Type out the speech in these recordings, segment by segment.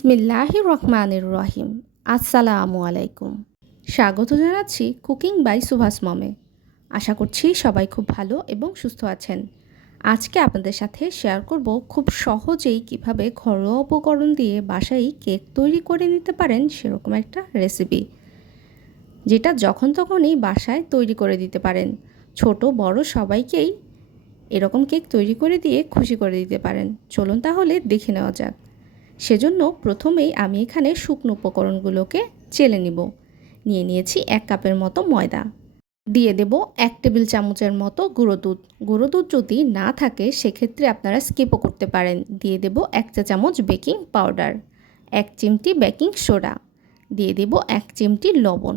বিসমিল্লাহ রহমানির রহিম। আসসালামু আলাইকুম স্বাগত জানাচ্ছি কুকিং বাই সুভাষ মমে। আশা করছি সবাই খুব ভালো এবং সুস্থ আছেন। আজকে আপনাদের সাথে শেয়ার করব খুব সহজেই কীভাবে ঘরোয়া উপকরণ দিয়ে বাসায় কেক তৈরি করে নিতে পারেন সেরকম একটা রেসিপি, যেটা যখন তখনই বাসায় তৈরি করে দিতে পারেন। ছোট, বড় সবাইকেই এরকম কেক তৈরি করে দিয়ে খুশি করে দিতে পারেন। চলুন তাহলে দেখে নেওয়া যাক। সেজন্য প্রথমেই আমি এখানে শুকনো উপকরণগুলোকে চেলে নিব। নিয়ে নিয়েছি এক কাপের মতো ময়দা। দিয়ে দেব এক টেবিল চামচের মতো গুঁড়ো দুধ। গুঁড়ো দুধ যদি না থাকে, সেক্ষেত্রে আপনারা স্কিপও করতে পারেন। দিয়ে দেব এক চা চামচ বেকিং পাউডার, এক চিমটি বেকিং সোডা, দিয়ে দেব এক চিমটি লবণ।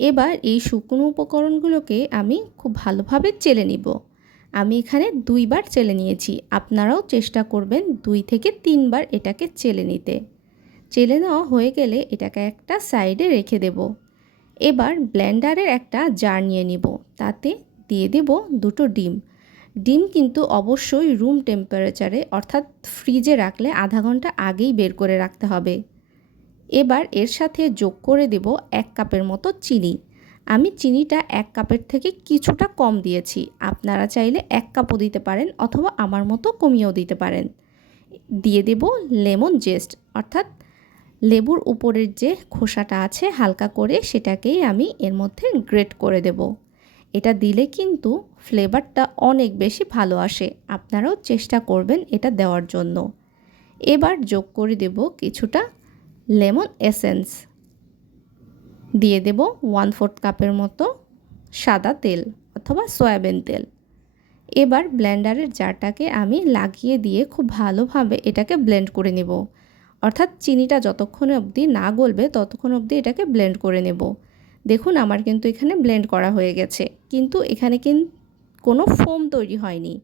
এবার এই শুকনো উপকরণগুলোকে আমি খুব ভালোভাবে চেলে নিব। আমি এখানে দুইবার চেলে নিয়েছি। আপনারাও চেষ্টা করবেন দুই থেকে তিনবার এটাকে চেলে নিতে। চেলে নেওয়া হয়ে গেলে এটাকে একটা সাইডে রেখে দেব। এবার ব্লেন্ডারের একটা জার নিয়ে নিব। তাতে দিয়ে দেব দুটো ডিম। ডিম কিন্তু অবশ্যই রুম টেম্পারেচারে অর্থাৎ ফ্রিজে রাখলে আধা ঘণ্টা আগেই বের করে রাখতে হবে। এবার এর সাথে যোগ করে দেব এক কাপের মতো চিনি। আমি চিনিটা এক কাপের থেকে কিছুটা কম দিয়েছি। আপনারা চাইলে এক কাপও দিতে পারেন অথবা আমার মতো কমিয়েও দিতে পারেন। দিয়ে দেব লেমন জেস্ট। অর্থাৎ লেবুর উপরের যে খোসাটা আছে হালকা করে সেটাকেই আমি এর মধ্যে গ্রেট করে দেব। এটা দিলে কিন্তু ফ্লেভারটা অনেক বেশি ভালো আসে। আপনারাও চেষ্টা করবেন এটা দেওয়ার জন্য। এবার যোগ করে দেব কিছুটা লেমন এসেন্স। দিয়ে দেব ওয়ান ফোর্থ কাপের মতো সাদা তেল অথবা সয়াবিন তেল। এবার ব্লেন্ডারের জারটাকে আমি লাগিয়ে দিয়ে খুব ভালোভাবে এটাকে ব্লেন্ড করে নেব। অর্থাৎ চিনিটা যতক্ষণ অবধি না গলবে, ততক্ষণ অবধি এটাকে ব্লেন্ড করে নেব। দেখুন, আমার কিন্তু এখানে ব্লেন্ড করা হয়ে গেছে। কিন্তু এখানে কিন, কোনো ফোম তৈরি হয়নি।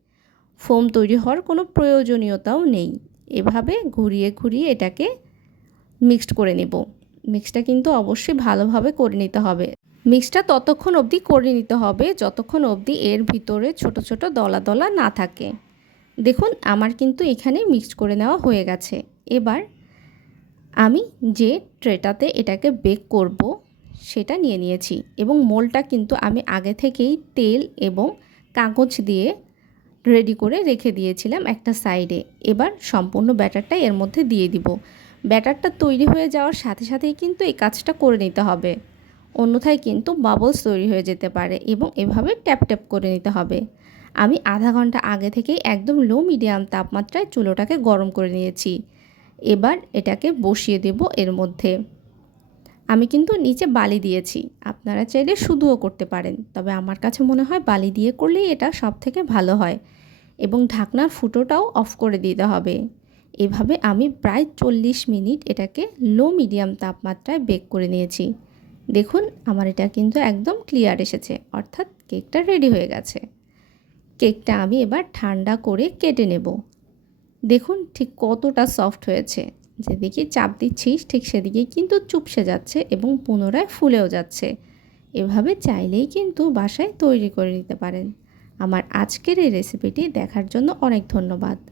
ফোম তৈরি হওয়ার কোনো প্রয়োজনীয়তাও নেই। এভাবে ঘুরিয়ে ঘুরিয়ে এটাকে মিক্সড করে নেব। মিক্সটা কিন্তু অবশ্যই ভালোভাবে করে নিতে হবে। মিক্সটা ততক্ষণ অবধি করে নিতে হবে, যতক্ষণ অবধি এর ভিতরে ছোট ছোট দলা দলা না থাকে। দেখুন, আমার কিন্তু এখানে মিক্সড করে নেওয়া হয়ে গেছে। এবার আমি যে ট্রেটাতে এটাকে বেক করব, সেটা নিয়ে নিয়েছি এবং মোলটা কিন্তু আমি আগে থেকেই তেল এবং কাগজ দিয়ে রেডি করে রেখে দিয়েছিলাম একটা সাইডে এবার সম্পূর্ণ ব্যাটারটা এর মধ্যে দিয়ে দিব। ব্যাটারটা তৈরি হয়ে যাওয়ার সাথে সাথেই কিন্তু এই কাজটা করে নিতে হবে। অন্যথায় কিন্তু বাবলস তৈরি হয়ে যেতে পারে এবং এভাবে ট্যাপ ট্যাপ করে নিতে হবে। আমি আধা ঘণ্টা আগে থেকেই একদম লো মিডিয়াম তাপমাত্রায় চুলোটাকে গরম করে নিয়েছি। এবার এটাকে বসিয়ে দেব এর মধ্যে। আমি কিন্তু নিচে বালি দিয়েছি। আপনারা চাইলে শুধুও করতে পারেন, তবে আমার কাছে মনে হয় বালি দিয়ে করলেই এটা সব থেকে ভালো হয়। এবং ঢাকনার ফুটোটাও অফ করে দিতে হবে। এভাবে আমি প্রায় চল্লিশ মিনিট এটাকে লো মিডিয়াম তাপমাত্রায় বেক করে নিয়েছি। দেখুন, আমার এটা কিন্তু একদম ক্লিয়ার এসেছে, অর্থাৎ কেকটা রেডি হয়ে গেছে। কেকটা আমি এবার ঠান্ডা করে কেটে নেব। দেখুন, ঠিক কতটা সফট হয়েছে। যেদিকে চাপ দিচ্ছি, ঠিক সেদিকে কিন্তু চুপসে যাচ্ছে এবং পুনরায় ফুলেও যাচ্ছে। এভাবে চাইলেই কিন্তু বাসায় তৈরি করে নিতে পারেন। আমার আজকের এই রেসিপিটি দেখার জন্য অনেক ধন্যবাদ।